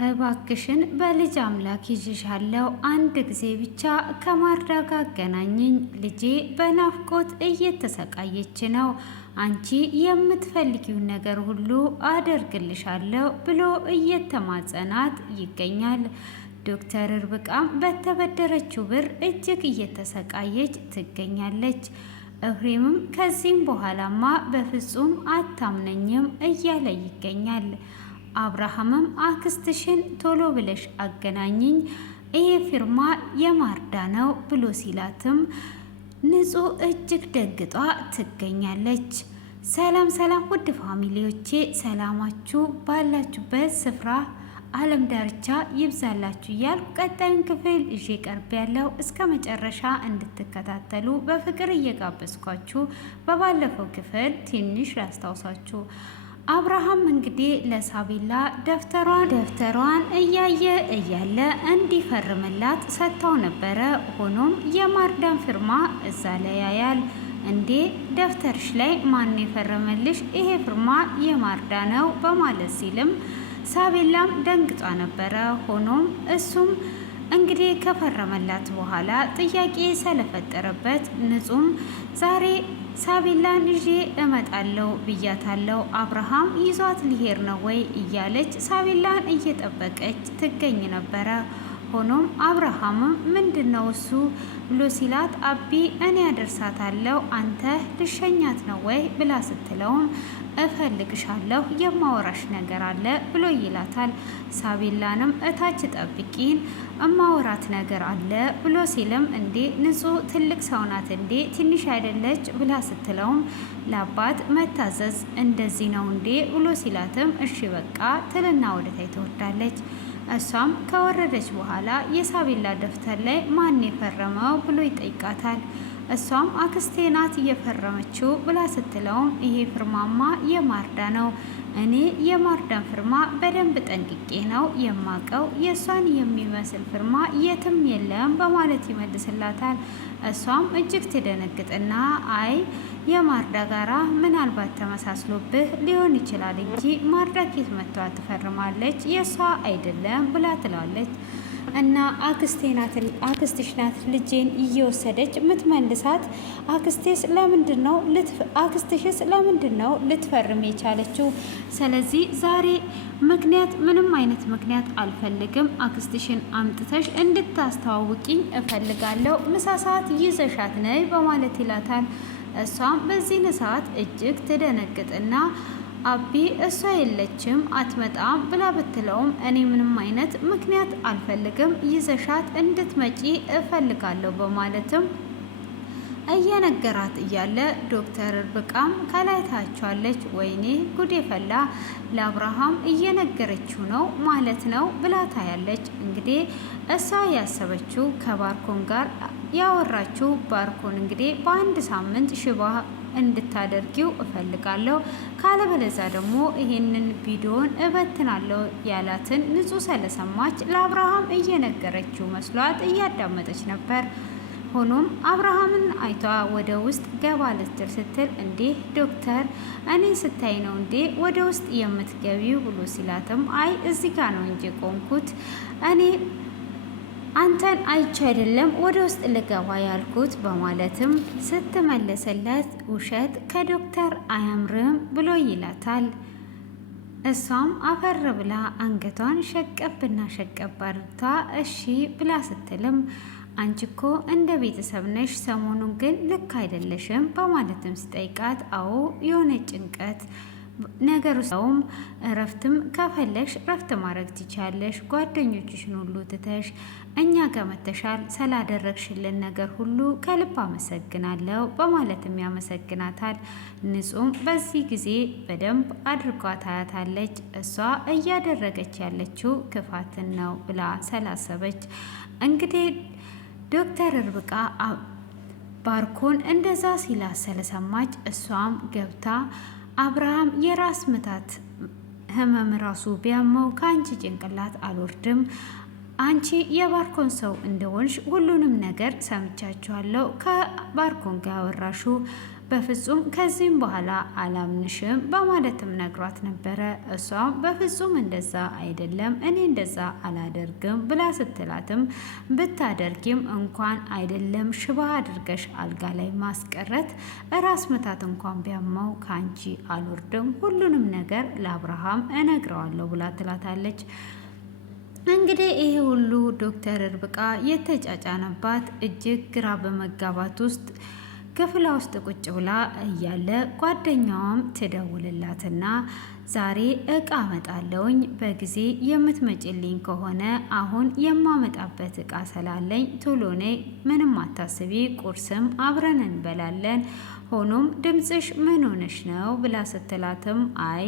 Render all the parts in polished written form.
እባክሽን በልጅ አምላክ ይዤሻለሁ። አንድ ጊዜ ብቻ ከማርዳ ጋር አገናኝኝ። ልጄ በናፍቆት እየተሰቃየች ነው። አንቺ የምትፈልጊውን ነገር ሁሉ አደርግልሻለሁ ብሎ እየተማጸናት ይገኛል። ዶክተር ርብቃም በተበደረችው ብር እጅግ እየተሰቃየች ትገኛለች። ኤፍሬምም ከዚህም በኋላማ በፍጹም አታምነኝም እያለ ይገኛል። አብርሃምም አክስትሽን ቶሎ ብለሽ አገናኝኝ፣ ይሄ ፊርማ የማርዳ ነው ብሎ ሲላትም ንጹህ እጅግ ደግጧ ትገኛለች። ሰላም ሰላም ውድ ፋሚሊዎቼ ሰላማችሁ ባላችሁበት ስፍራ ዓለም ዳርቻ ይብዛላችሁ እያልኩ ቀጣዩን ክፍል ይዤ ቀርብ ያለው እስከ መጨረሻ እንድትከታተሉ በፍቅር እየጋበዝኳችሁ፣ በባለፈው ክፍል ትንሽ ላስታውሳችሁ። አብርሃም እንግዲህ ለሳቢላ ደፍተሯን እያየ እያለ እንዲፈርምላት ሰጥታው ነበረ። ሆኖም የማርዳን ፊርማ እዛ ላይ ያያል። እንዴ ደፍተርሽ ላይ ማን የፈረመልሽ? ይሄ ፊርማ የማርዳ ነው በማለት ሲልም ሳቢላም ደንግጧ ነበረ። ሆኖም እሱም እንግዲህ ከፈረመላት በኋላ ጥያቄ ስለፈጠረበት ንጹም ዛሬ ሳቢላን ይዤ እመጣለሁ ብያታለሁ፣ አብርሃም ይዟት ሊሄድ ነው ወይ እያለች ሳቢላን እየጠበቀች ትገኝ ነበረ። ሆኖም አብርሃምም ምንድነው እሱ ብሎ ሲላት አቢ እኔ ያደርሳታለሁ አንተ ልሸኛት ነው ወይ ብላ ስትለውም እፈልግሻለሁ የማወራሽ ነገር አለ ብሎ ይላታል። ሳቢላንም እታች ጠብቂን እማወራት ነገር አለ ብሎ ሲልም እንዴ ንጹህ ትልቅ ሰው ናት እንዴ ትንሽ አይደለች ብላ ስትለውም ለአባት መታዘዝ እንደዚህ ነው እንዴ ብሎ ሲላትም እሺ በቃ ትልና ወደታይ ትወርዳለች። እሷም ከወረደች በኋላ የሳቢላ ደፍተር ላይ ማን የፈረመው ብሎ ይጠይቃታል። እሷም አክስቴ ናት እየፈረመችው ብላ ስትለውም ይሄ ፍርማማ የማርዳ ነው፣ እኔ የማርዳን ፍርማ በደንብ ጠንቅቄ ነው የማቀው፣ የእሷን የሚመስል ፍርማ የትም የለም በማለት ይመልስላታል። እሷም እጅግ ትደነግጥና አይ የማርዳ ጋራ ምናልባት ተመሳስሎብህ ሊሆን ይችላል እንጂ ማርዳ ኬት መጥቷ ትፈርማለች የእሷ አይደለም ብላ ትላለች። እና አክስትሽ ናት ልጄን እየወሰደች ምትመልሳት። አክስትሽስ ለምንድን ነው ልትፈርም የቻለችው? ስለዚህ ዛሬ ምንም አይነት ምክንያት አልፈልግም። አክስትሽን አምጥተሽ እንድታስተዋውቂኝ እፈልጋለሁ። ምሳ ሰዓት ይዘሻት ነይ በማለት ይላታል። እሷም በዚህን ሰዓት እጅግ ትደነግጥና አቢ እሷ የለችም አትመጣም ብላ ብትለውም እኔ ምንም አይነት ምክንያት አልፈልግም ይዘሻት እንድትመጪ እፈልጋለሁ በማለትም እየነገራት እያለ ዶክተር ርብቃም ከላይ ታያቸዋለች። ወይኔ ጉድ የፈላ ለአብርሃም እየነገረችው ነው ማለት ነው ብላ ታያለች። እንግዲህ እሷ ያሰበችው ከባርኮን ጋር ያወራችው ባርኮን እንግዲህ በአንድ ሳምንት ሽባ እንድታደርጊው እፈልጋለሁ፣ ካለበለዛ ደግሞ ይሄንን ቪዲዮን እበትናለሁ ያላትን ንጹህ ስለሰማች ለአብርሃም እየነገረችው መስሏት እያዳመጠች ነበር። ሆኖም አብርሃምን አይቷ ወደ ውስጥ ገባ ልትል ስትል እንዴ ዶክተር እኔ ስታይ ነው እንዴ ወደ ውስጥ የምትገቢው ብሎ ሲላትም አይ እዚህ ጋር ነው እንጂ ቆምኩት እኔ አንተን አይቼ አይደለም ወደ ውስጥ ልገባ ያልኩት በማለትም ስትመለሰለት ውሸት ከዶክተር አያምርም ብሎ ይላታል። እሷም አፈር ብላ አንገቷን ሸቀብና ሸቀብ አድርታ እሺ ብላ ስትልም አንቺ እኮ እንደ ቤተሰብ ነሽ፣ ሰሞኑን ግን ልክ አይደለሽም በማለትም ሲጠይቃት አዎ የሆነ ጭንቀት ነገር ውስጥም እረፍትም ከፈለሽ እረፍት ማድረግ ትቻለሽ፣ ጓደኞችሽን ሁሉ ትተሽ እኛ ጋር መተሻል፣ ስላደረግሽልን ነገር ሁሉ ከልብ አመሰግናለሁ በማለትም ያመሰግናታል። ንጹም በዚህ ጊዜ በደንብ አድርጓ ታያታለች። እሷ እያደረገች ያለችው ክፋትን ነው ብላ ስላሰበች እንግዲህ ዶክተር ርብቃ ባርኮን እንደዛ ሲላ ስለሰማች እሷም ገብታ አብርሃም የራስ ምታት ህመም ራሱ ቢያመው ከአንቺ ጭንቅላት አልወርድም፣ አንቺ የባርኮን ሰው እንደሆንሽ ሁሉንም ነገር ሰምቻችኋለሁ፣ ከባርኮን ጋር ያወራሹ በፍጹም ከዚህም በኋላ አላምንሽም በማለትም ነግሯት ነበረ። እሷም በፍጹም እንደዛ አይደለም እኔ እንደዛ አላደርግም ብላ ስትላትም ብታደርጊም እንኳን አይደለም ሽባ አድርገሽ አልጋ ላይ ማስቀረት ራስ ምታት እንኳን ቢያማው ከአንቺ አልወርድም፣ ሁሉንም ነገር ለአብርሃም እነግረዋለሁ ብላ ትላታለች። እንግዲህ ይሄ ሁሉ ዶክተር ርብቃ የተጫጫነባት እጅግ ግራ በመጋባት ውስጥ ክፍላ ውስጥ ቁጭ ብላ እያለ ጓደኛዋም ትደውልላትና ዛሬ እቃ አመጣለሁኝ በጊዜ የምትመጭልኝ ከሆነ አሁን የማመጣበት እቃ ስላለኝ ቶሎ ነይ፣ ምንም አታስቢ፣ ቁርስም አብረን እንበላለን። ሆኖም ድምፅሽ ምን ሆነሽ ነው ብላ ስትላትም አይ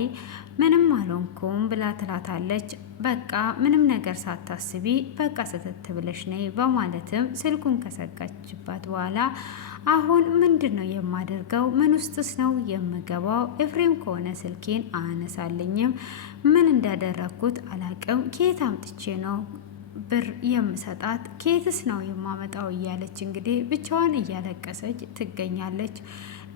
ምንም አልሆንኩም ብላ ትላታለች። በቃ ምንም ነገር ሳታስቢ በቃ ስትት ብለሽ ነይ በማለትም ስልኩን ከሰጋችባት በኋላ አሁን ምንድን ነው የማደርገው? ምን ውስጥስ ነው የምገባው? ኤፍሬም ከሆነ ስልኬን አነሳልኝም፣ ምን እንዳደረግኩት አላቅም፣ ኬት አምጥቼ ነው ብር የምሰጣት? ኬትስ ነው የማመጣው? እያለች እንግዲህ ብቻዋን እያለቀሰች ትገኛለች።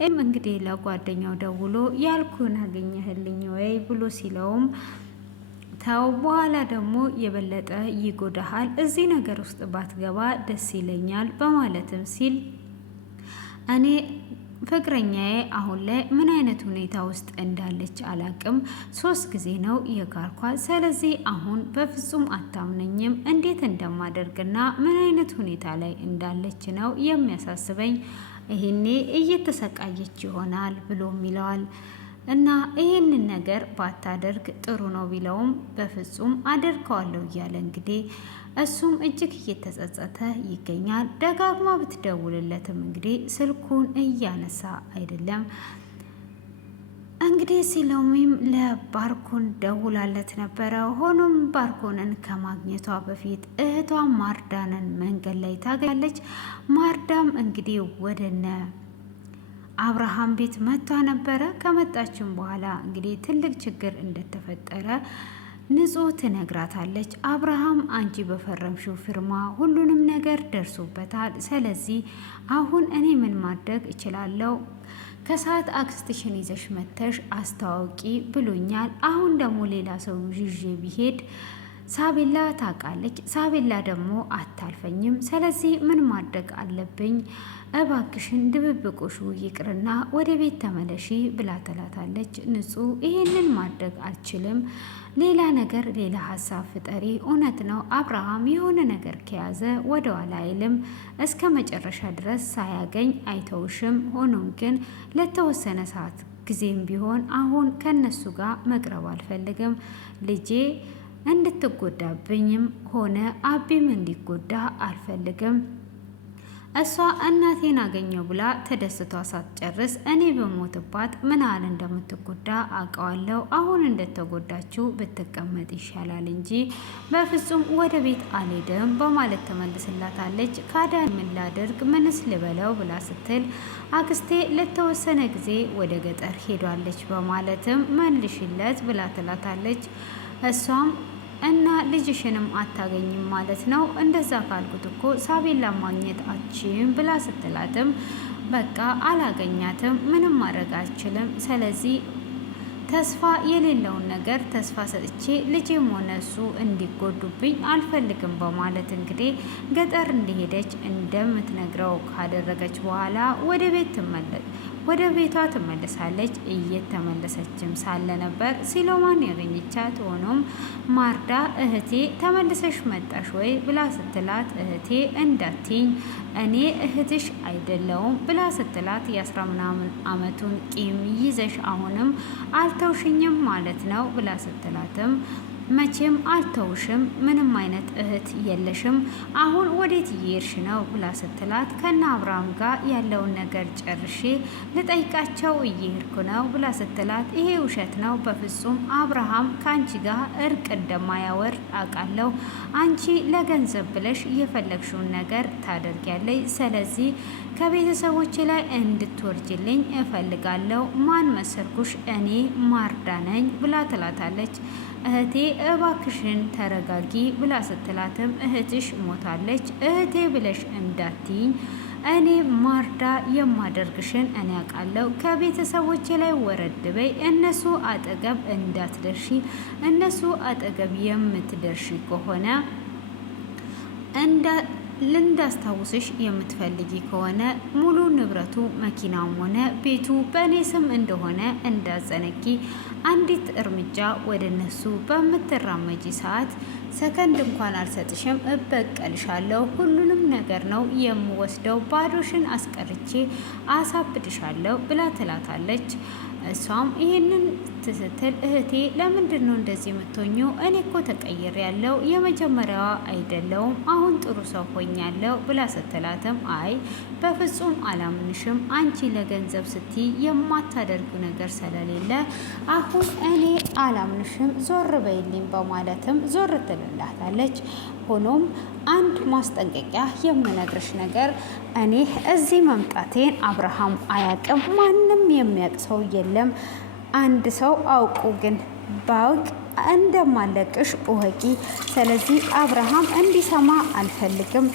እንግዲህ ለጓደኛው ደውሎ ያልኩን አገኘህልኝ ወይ ብሎ ሲለውም ተው፣ በኋላ ደግሞ የበለጠ ይጎዳሃል፣ እዚህ ነገር ውስጥ ባትገባ ደስ ይለኛል በማለትም ሲል እኔ ፍቅረኛዬ አሁን ላይ ምን አይነት ሁኔታ ውስጥ እንዳለች አላቅም፣ 3 ጊዜ ነው የጋርኳት። ስለዚህ አሁን በፍጹም አታምነኝም፣ እንዴት እንደማደርግና ምን አይነት ሁኔታ ላይ እንዳለች ነው የሚያሳስበኝ፣ ይሄኔ እየተሰቃየች ይሆናል ብሎም ይለዋል። እና ይህንን ነገር ባታደርግ ጥሩ ነው ቢለውም በፍጹም አደርገዋለሁ እያለ እንግዲህ እሱም እጅግ እየተጸጸተ ይገኛል። ደጋግማ ብትደውልለትም እንግዲህ ስልኩን እያነሳ አይደለም። እንግዲህ ሲሎሚም ለባርኮን ደውላለት ነበረ። ሆኖም ባርኮንን ከማግኘቷ በፊት እህቷ ማርዳንን መንገድ ላይ ታገኛለች። ማርዳም እንግዲህ ወደነ አብርሃም ቤት መጥታ ነበረ። ከመጣችም በኋላ እንግዲህ ትልቅ ችግር እንደተፈጠረ ንጹህ ትነግራታለች። አብርሃም አንቺ በፈረምሽው ፊርማ ሁሉንም ነገር ደርሶበታል። ስለዚህ አሁን እኔ ምን ማድረግ እችላለሁ? ከሰዓት አክስትሽን ይዘሽ መተሽ አስተዋውቂ ብሎኛል። አሁን ደግሞ ሌላ ሰው ይዤ ቢሄድ ሳቤላ ታውቃለች፣ ሳቤላ ደግሞ አታልፈኝም። ስለዚህ ምን ማድረግ አለብኝ? እባክሽን ድብብቆሹ ይቅርና ወደ ቤት ተመለሺ ብላ ትላታለች። ንጹህ ይሄንን ማድረግ አልችልም፣ ሌላ ነገር ሌላ ሀሳብ ፍጠሪ። እውነት ነው አብርሃም የሆነ ነገር ከያዘ ወደ ኋላ አይልም፣ እስከ መጨረሻ ድረስ ሳያገኝ አይተውሽም። ሆኖም ግን ለተወሰነ ሰዓት ጊዜም ቢሆን አሁን ከነሱ ጋር መቅረብ አልፈልግም። ልጄ እንድትጎዳብኝም ሆነ አቢም እንዲጎዳ አልፈልግም። እሷ እናቴን አገኘው ብላ ተደስቷ ሳትጨርስ እኔ በሞትባት ምን ያህል እንደምትጎዳ አውቀዋለሁ። አሁን እንደተጎዳችው ብትቀመጥ ይሻላል እንጂ በፍጹም ወደ ቤት አልሄድም በማለት ተመልስላታለች። ካዳ ምን ላድርግ፣ ምንስ ልበለው ብላ ስትል አክስቴ ለተወሰነ ጊዜ ወደ ገጠር ሄዷለች በማለትም መልሽለት ብላ ትላታለች። እሷም እና ልጅሽንም አታገኝም ማለት ነው? እንደዛ ካልኩት እኮ ሳቤላ ማግኘት አችም ብላ ስትላትም በቃ አላገኛትም፣ ምንም ማድረግ አልችልም። ስለዚህ ተስፋ የሌለውን ነገር ተስፋ ሰጥቼ ልጄም ሆነ እሱ እንዲጎዱብኝ አልፈልግም በማለት እንግዲህ ገጠር እንደሄደች እንደምትነግረው ካደረገች በኋላ ወደ ቤቷ ትመለሳለች። እየተመለሰችም ሳለ ነበር ሲሎማን ያገኘቻት። ሆኖም ማርዳ እህቴ ተመልሰሽ መጣሽ ወይ ብላ ስትላት እህቴ እንዳትኝ እኔ እህትሽ አይደለውም ብላ ስትላት የ10 ምናምን አመቱን ቂም ይዘሽ አሁንም አልተውሽኝም ማለት ነው ብላ ስትላትም መቼም አልተውሽም፣ ምንም አይነት እህት የለሽም፣ አሁን ወዴት እየሄድሽ ነው ብላ ስትላት ከነ አብርሃም ጋር ያለውን ነገር ጨርሼ ልጠይቃቸው እየሄድኩ ነው ብላ ስትላት ይሄ ውሸት ነው፣ በፍጹም አብርሃም ከአንቺ ጋር እርቅ እንደማያወርድ አውቃለሁ። አንቺ ለገንዘብ ብለሽ የፈለግሽውን ነገር ታደርጊያለሽ። ስለዚህ ከቤተሰቦች ላይ እንድትወርጅልኝ እፈልጋለሁ። ማን መሰልኩሽ? እኔ ማርዳ ነኝ ብላ ትላታለች። እህቴ እባክሽን ተረጋጊ ብላ ስትላትም እህትሽ ሞታለች፣ እህቴ ብለሽ እንዳትይኝ፣ እኔ ማርዳ የማደርግሽን እኔ አውቃለሁ። ከቤተሰቦቼ ላይ ወረድ በይ። እነሱ አጠገብ እንዳትደርሺ። እነሱ አጠገብ የምትደርሺ ከሆነ ልንዳስታውስሽ የምትፈልጊ ከሆነ ሙሉ ንብረቱ መኪናም ሆነ ቤቱ በእኔ ስም እንደሆነ እንዳዘነጊ። አንዲት እርምጃ ወደ እነሱ በምትራመጂ ሰዓት ሰከንድ እንኳን አልሰጥሽም፣ እበቀልሻለሁ። ሁሉንም ነገር ነው የምወስደው፣ ባዶሽን አስቀርቼ አሳብድሻለሁ ብላ ትላታለች። እሷም ይህንን ስትል እህቴ ለምንድን ነው እንደዚህ የምትሆኚው? እኔ እኮ ተቀይሬ ያለው የመጀመሪያዋ አይደለውም፣ አሁን ጥሩ ሰው ሆኛለሁ ብላ ስትላትም አይ በፍጹም አላምንሽም፣ አንቺ ለገንዘብ ስትይ የማታደርጊው ነገር ስለሌለ አሁን እኔ አላምንሽም፣ ዞር በይልኝ በማለትም ዞር ትልላታለች። ሆኖም አንድ ማስጠንቀቂያ የምነግርሽ ነገር እኔ እዚህ መምጣቴን አብርሃም አያውቅም፣ ማንም የሚያውቅ ሰው የለም። አንድ ሰው አውቁ ግን ባውቅ እንደማለቅሽ እወቂ። ስለዚህ አብርሃም እንዲሰማ አልፈልግም።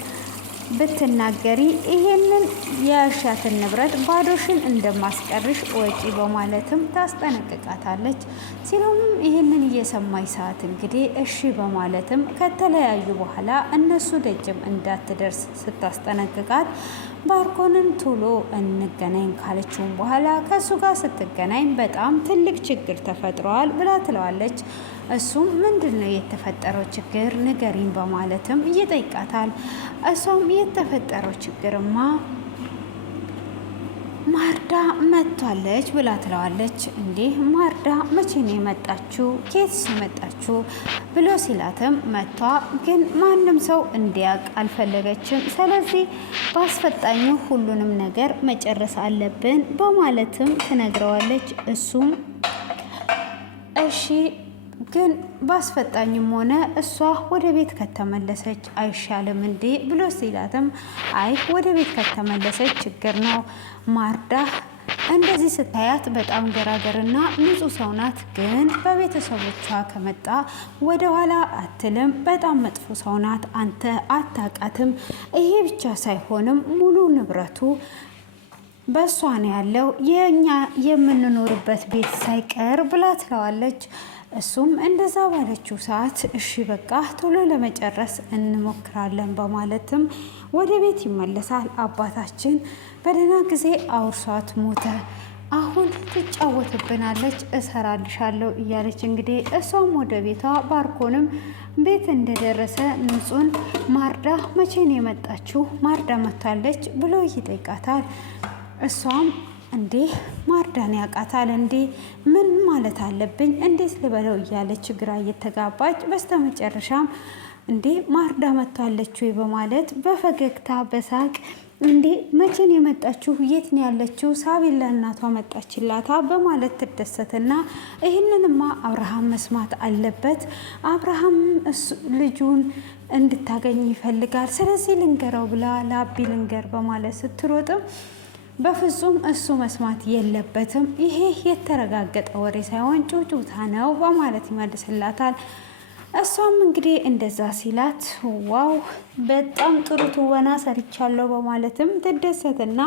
ብትናገሪ ይሄንን የእርሻትን ንብረት ባዶሽን እንደማስቀርሽ ወጪ በማለትም ታስጠነቅቃታለች። ሲሎም ይህንን እየሰማኝ ሰዓት እንግዲህ እሺ በማለትም ከተለያዩ በኋላ እነሱ ደጅም እንዳትደርስ ስታስጠነቅቃት ባርኮንን ቶሎ እንገናኝ ካለችውም በኋላ ከእሱ ጋር ስትገናኝ በጣም ትልቅ ችግር ተፈጥሯል ብላ ትለዋለች። እሱም ምንድን ነው የተፈጠረው ችግር ንገሪኝ በማለትም እየጠይቃታል። እሷም የተፈጠረው ችግርማ ማርዳ መጥቷለች ብላ ትለዋለች። እንዴ ማርዳ መቼ ነው የመጣችሁ? ኬትስ የመጣችሁ ብሎ ሲላትም መጥቷ ግን ማንም ሰው እንዲያውቅ አልፈለገችም። ስለዚህ በአስፈጣኙ ሁሉንም ነገር መጨረስ አለብን በማለትም ትነግረዋለች። እሱም እሺ ግን በአስፈጣኝም ሆነ እሷ ወደ ቤት ከተመለሰች አይሻልም እንዴ ብሎ ሲላትም አይ ወደ ቤት ከተመለሰች ችግር ነው። ማርዳ እንደዚህ ስታያት በጣም ገራገርና ንጹሕ ሰው ናት። ግን በቤተሰቦቿ ከመጣ ወደ ኋላ አትልም። በጣም መጥፎ ሰው ናት። አንተ አታውቃትም። ይሄ ብቻ ሳይሆንም ሙሉ ንብረቱ በእሷ ነው ያለው፣ የእኛ የምንኖርበት ቤት ሳይቀር ብላ ትለዋለች። እሱም እንደዛ ባለችው ሰዓት እሺ በቃ ቶሎ ለመጨረስ እንሞክራለን በማለትም ወደ ቤት ይመለሳል። አባታችን በደህና ጊዜ አውርሷት ሞተ፣ አሁን ትጫወትብናለች፣ እሰራልሻለሁ እያለች እንግዲህ እሷም ወደ ቤቷ ባርኮንም ቤት እንደደረሰ ንጹን ማርዳ መቼ ነው የመጣችው? ማርዳ መጥታለች ብሎ ይጠይቃታል። እሷም እንዴ ማርዳን ያውቃታል እንዴ? ምን ማለት አለብኝ? እንዴት ልበለው? እያለች ግራ እየተጋባች በስተመጨረሻም እንዴ ማርዳ መጥታለች ወይ በማለት በፈገግታ በሳቅ እንዴ መቼን የመጣችሁ? የት ነው ያለችው? ሳቢላ እናቷ መጣችላታ በማለት ትደሰትና ይህንንማ አብርሃም መስማት አለበት፣ አብርሃም ልጁን እንድታገኝ ይፈልጋል፣ ስለዚህ ልንገረው ብላ ለአቢ ልንገር በማለት ስትሮጥም በፍጹም እሱ መስማት የለበትም፣ ይሄ የተረጋገጠ ወሬ ሳይሆን ጩጩታ ነው በማለት ይመልስላታል። እሷም እንግዲህ እንደዛ ሲላት ዋው በጣም ጥሩ ትወና ሰርቻለሁ በማለትም ትደሰትና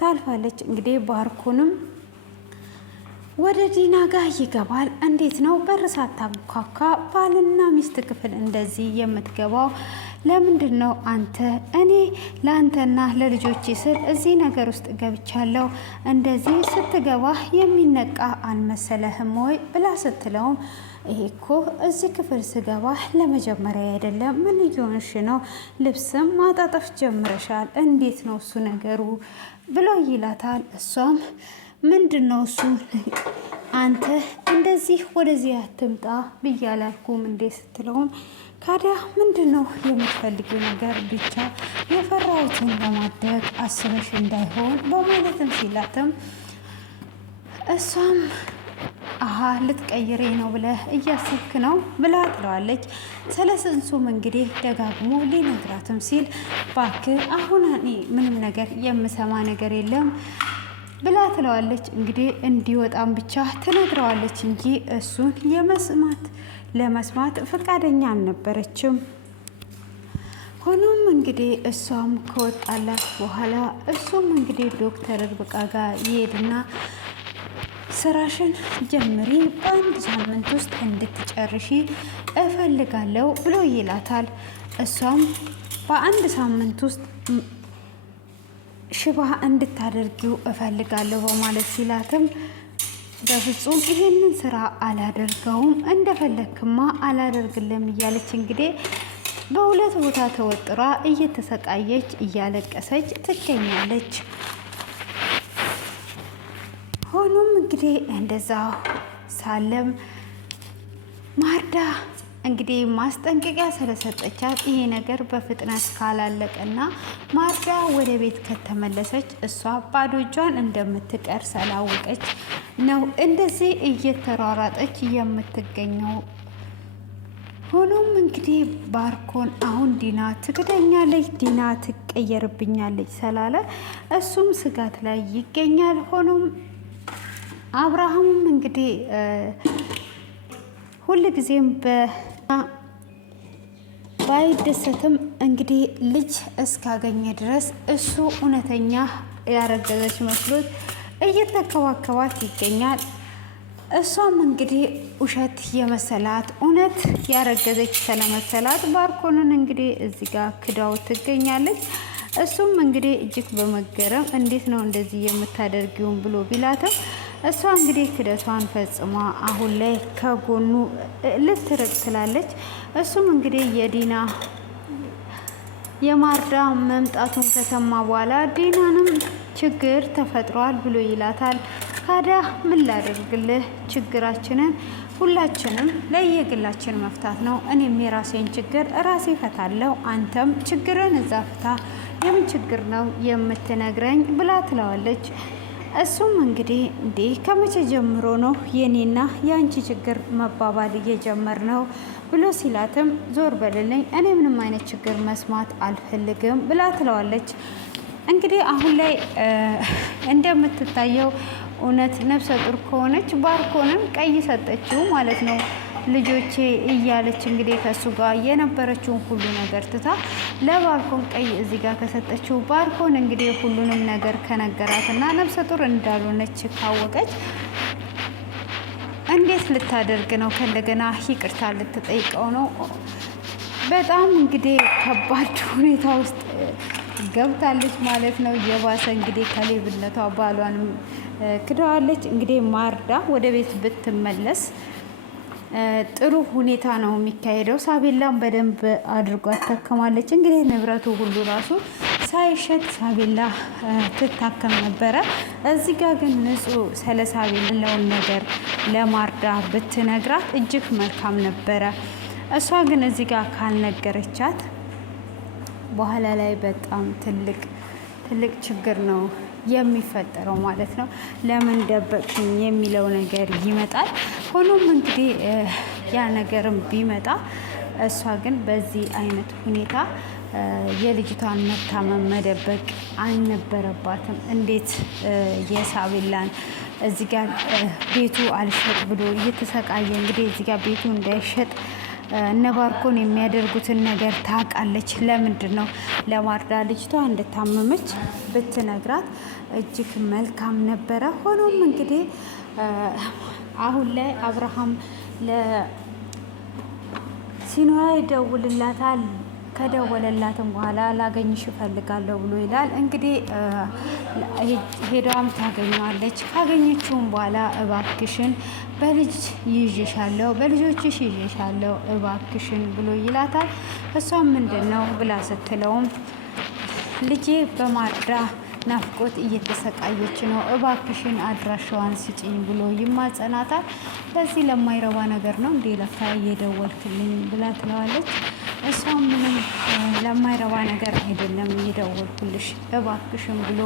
ታልፋለች። እንግዲህ ባርኮንም ወደ ዲና ጋር ይገባል። እንዴት ነው በር ሳታንኳኳ ባልና ሚስት ክፍል እንደዚህ የምትገባው? ለምንድን ነው አንተ? እኔ ለአንተና ለልጆቼ ስል እዚህ ነገር ውስጥ ገብቻለሁ። እንደዚህ ስትገባ የሚነቃ አልመሰለህም ወይ ብላ ስትለውም ይሄ እኮ እዚህ ክፍል ስገባ ለመጀመሪያ አይደለም። ምን እየሆንሽ ነው? ልብስም ማጣጠፍ ጀምረሻል። እንዴት ነው እሱ ነገሩ ብሎ ይላታል። እሷም ምንድን ነው እሱ? አንተ እንደዚህ ወደዚህ አትምጣ ብዬ አላልኩም እንዴ ስትለውም ካዲያ ምንድን ነው የምትፈልጊው ነገር? ብቻ የፈራሁትን ለማድረግ አስበሽ እንዳይሆን በማለትም ሲላትም እሷም አሀ ልትቀይሬ ነው ብለህ እያሰብክ ነው ብላ ትለዋለች። ስለ ጽንሱም እንግዲህ ደጋግሞ ሊነግራትም ሲል እባክህ አሁን እኔ ምንም ነገር የምሰማ ነገር የለም ብላ ትለዋለች። እንግዲህ እንዲወጣም ብቻ ትነግረዋለች እንጂ እሱን ለመስማት ፈቃደኛ አልነበረችም። ሆኖም እንግዲህ እሷም ከወጣላት በኋላ እሱም እንግዲህ ዶክተር ርብቃ ጋር ይሄድና ስራሽን ጀምሪ፣ በአንድ ሳምንት ውስጥ እንድትጨርሺ እፈልጋለሁ ብሎ ይላታል። እሷም በአንድ ሳምንት ውስጥ ሽባ እንድታደርጊው እፈልጋለሁ በማለት ሲላትም በፍጹም ይሄንን ስራ አላደርገውም፣ እንደፈለክማ አላደርግልም እያለች እንግዲህ በሁለት ቦታ ተወጥራ እየተሰቃየች እያለቀሰች ትገኛለች። ሆኖም እንግዲህ እንደዛ ሳለም ማርዳ እንግዲህ ማስጠንቀቂያ ስለሰጠቻት ይሄ ነገር በፍጥነት ካላለቀና ማርዳ ወደ ቤት ከተመለሰች እሷ ባዶ እጇን እንደምትቀር ስላወቀች ነው እንደዚህ እየተሯሯጠች የምትገኘው። ሆኖም እንግዲህ ባርኮን አሁን ዲና ትክደኛለች፣ ዲና ትቀየርብኛለች ስላለ እሱም ስጋት ላይ ይገኛል። ሆኖም አብርሃምም እንግዲህ ሁልጊዜም ባይደሰትም እንግዲህ ልጅ እስካገኘ ድረስ እሱ እውነተኛ ያረገዘች መስሎት እየተከባከባት ይገኛል። እሷም እንግዲህ ውሸት የመሰላት እውነት ያረገዘች ስለመሰላት ባርኮንን እንግዲህ እዚህ ጋር ክዳው ትገኛለች። እሱም እንግዲህ እጅግ በመገረም እንዴት ነው እንደዚህ የምታደርጊውን ብሎ ቢላትም እሷ እንግዲህ ክደቷን ፈጽማ አሁን ላይ ከጎኑ ልትርቅ ትላለች። እሱም እንግዲህ የዲና የማርዳ መምጣቱን ከሰማ በኋላ ዲናንም ችግር ተፈጥሯል ብሎ ይላታል። ታዲያ ምን ላደርግልህ? ችግራችንን ሁላችንም ለየግላችን መፍታት ነው። እኔም የራሴን ችግር ራሴ ፈታለሁ፣ አንተም ችግርን እዛ ፍታ። የምን ችግር ነው የምትነግረኝ ብላ ትለዋለች። እሱም እንግዲህ እንዴ ከመቼ ጀምሮ ነው የኔና የአንቺ ችግር መባባል እየጀመር ነው ብሎ ሲላትም ዞር በልልኝ፣ እኔ ምንም አይነት ችግር መስማት አልፈልግም ብላ ትለዋለች። እንግዲህ አሁን ላይ እንደምትታየው እውነት ነፍሰ ጡር ከሆነች ባርኮንም ቀይ ሰጠችው ማለት ነው። ልጆቼ እያለች እንግዲህ ከሱ ጋር የነበረችውን ሁሉ ነገር ትታ ለባርኮን ቀይ እዚህ ጋር ከሰጠችው ባርኮን እንግዲህ ሁሉንም ነገር ከነገራት እና ነፍሰ ጡር እንዳልሆነች ካወቀች እንዴት ልታደርግ ነው? ከእንደገና ይቅርታ ልትጠይቀው ነው? በጣም እንግዲህ ከባድ ሁኔታ ውስጥ ገብታለች ማለት ነው። የባሰ እንግዲህ ከሌብነቷ ባሏንም ክደዋለች። እንግዲህ ማርዳ ወደ ቤት ብትመለስ ጥሩ ሁኔታ ነው የሚካሄደው። ሳቤላም በደንብ አድርጓ ታከማለች። እንግዲህ ንብረቱ ሁሉ ራሱ ሳይሸጥ ሳቤላ ትታከም ነበረ። እዚህ ጋር ግን ንጹህ ስለ ሳቤላ ያለውን ነገር ለማርዳ ብትነግራት እጅግ መልካም ነበረ። እሷ ግን እዚህ ጋር ካልነገረቻት በኋላ ላይ በጣም ትልቅ ችግር ነው የሚፈጠረው ማለት ነው። ለምን ደበቅኝ የሚለው ነገር ይመጣል። ሆኖም እንግዲህ ያ ነገርም ቢመጣ እሷ ግን በዚህ አይነት ሁኔታ የልጅቷን መታመም መደበቅ አልነበረባትም። እንዴት የሳቤላን እዚህ ጋር ቤቱ አልሸጥ ብሎ እየተሰቃየ እንግዲህ እዚህ ጋር ቤቱ እንዳይሸጥ እነ ባርኮን የሚያደርጉትን ነገር ታውቃለች። ለምንድን ነው ለማርዳ ልጅቷ እንደታመመች ብትነግራት እጅግ መልካም ነበረ። ሆኖም እንግዲህ አሁን ላይ አብርሃም ለሲኖራ ይደውልላታል። ከደወለላትም በኋላ ላገኝሽ እፈልጋለሁ ብሎ ይላል። እንግዲህ ሄዳም ታገኘዋለች። ካገኘችውም በኋላ እባክሽን በልጅ ይዤሻለሁ፣ በልጆችሽ ይዤሻለሁ እባክሽን ብሎ ይላታል። እሷም ምንድን ነው ብላ ስትለውም ልጄ በማርዳ ናፍቆት እየተሰቃየች ነው፣ እባክሽን አድራሻዋን ስጪኝ ብሎ ይማጸናታል። ለዚህ ለማይረባ ነገር ነው እንዴ ለካ እየደወልክልኝ ብላ ትለዋለች። እሷም ምንም ለማይረባ ነገር አይደለም እየደወልኩልሽ እባክሽን ብሎ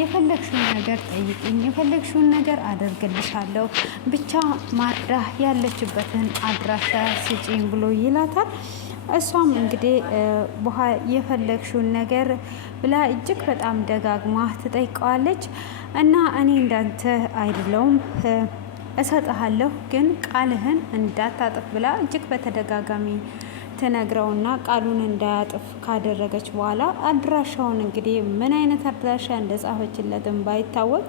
የፈለግሽውን ነገር ጠይቅኝ፣ የፈለግሽውን ነገር አደርግልሻለሁ፣ ብቻ ማርዳ ያለችበትን አድራሻ ስጪኝ ብሎ ይላታል። እሷም እንግዲህ የፈለግሽውን ነገር ብላ እጅግ በጣም ደጋግማ ትጠይቀዋለች። እና እኔ እንዳንተ አይደለውም እሰጥሃለሁ፣ ግን ቃልህን እንዳታጥፍ ብላ እጅግ በተደጋጋሚ ትነግረውና ቃሉን እንዳያጥፍ ካደረገች በኋላ አድራሻውን እንግዲህ ምን አይነት አድራሻ እንደጻፈችለትም ባይታወቅ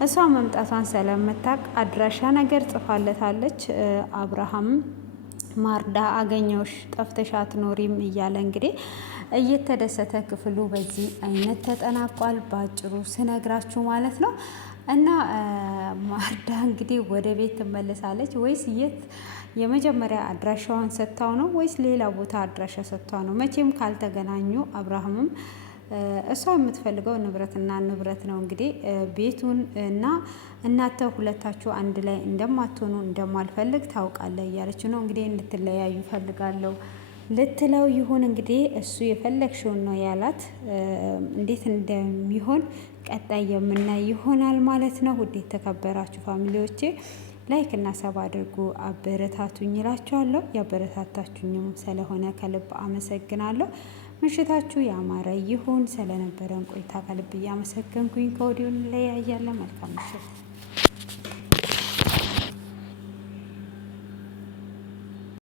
እሷ መምጣቷን ስለምታውቅ አድራሻ ነገር ጽፋለታለች። አብርሃም ማርዳ አገኘውሽ ጠፍተሽ አትኖሪም እያለ እንግዲህ እየተደሰተ ክፍሉ በዚህ አይነት ተጠናቋል። በአጭሩ ስነግራችሁ ማለት ነው። እና ማርዳ እንግዲህ ወደ ቤት ትመለሳለች ወይስ የት የመጀመሪያ አድራሻዋን ሰጥታው ነው ወይስ ሌላ ቦታ አድራሻ ሰጥታው ነው? መቼም ካልተገናኙ አብርሃምም እሷ የምትፈልገው ንብረትና ንብረት ነው። እንግዲህ ቤቱን እና እናንተ ሁለታችሁ አንድ ላይ እንደማትሆኑ እንደማልፈልግ ታውቃለህ እያለች ነው እንግዲህ እንድትለያዩ ፈልጋለሁ ልትለው ይሁን እንግዲህ እሱ የፈለግሽውን ነው ያላት። እንዴት እንደሚሆን ቀጣይ የምናይ ይሆናል ማለት ነው። ውድ የተከበራችሁ ፋሚሊዎቼ ላይክ እና ሰብ አድርጉ፣ አበረታቱኝ እላችኋለሁ። ያበረታታችሁኝም ስለሆነ ከልብ አመሰግናለሁ። ምሽታችሁ ያማረ ይሁን። ስለነበረን ቆይታ ከልብ እያመሰገንኩኝ ከወዲሁ እንለያያለን። መልካም ምሽት።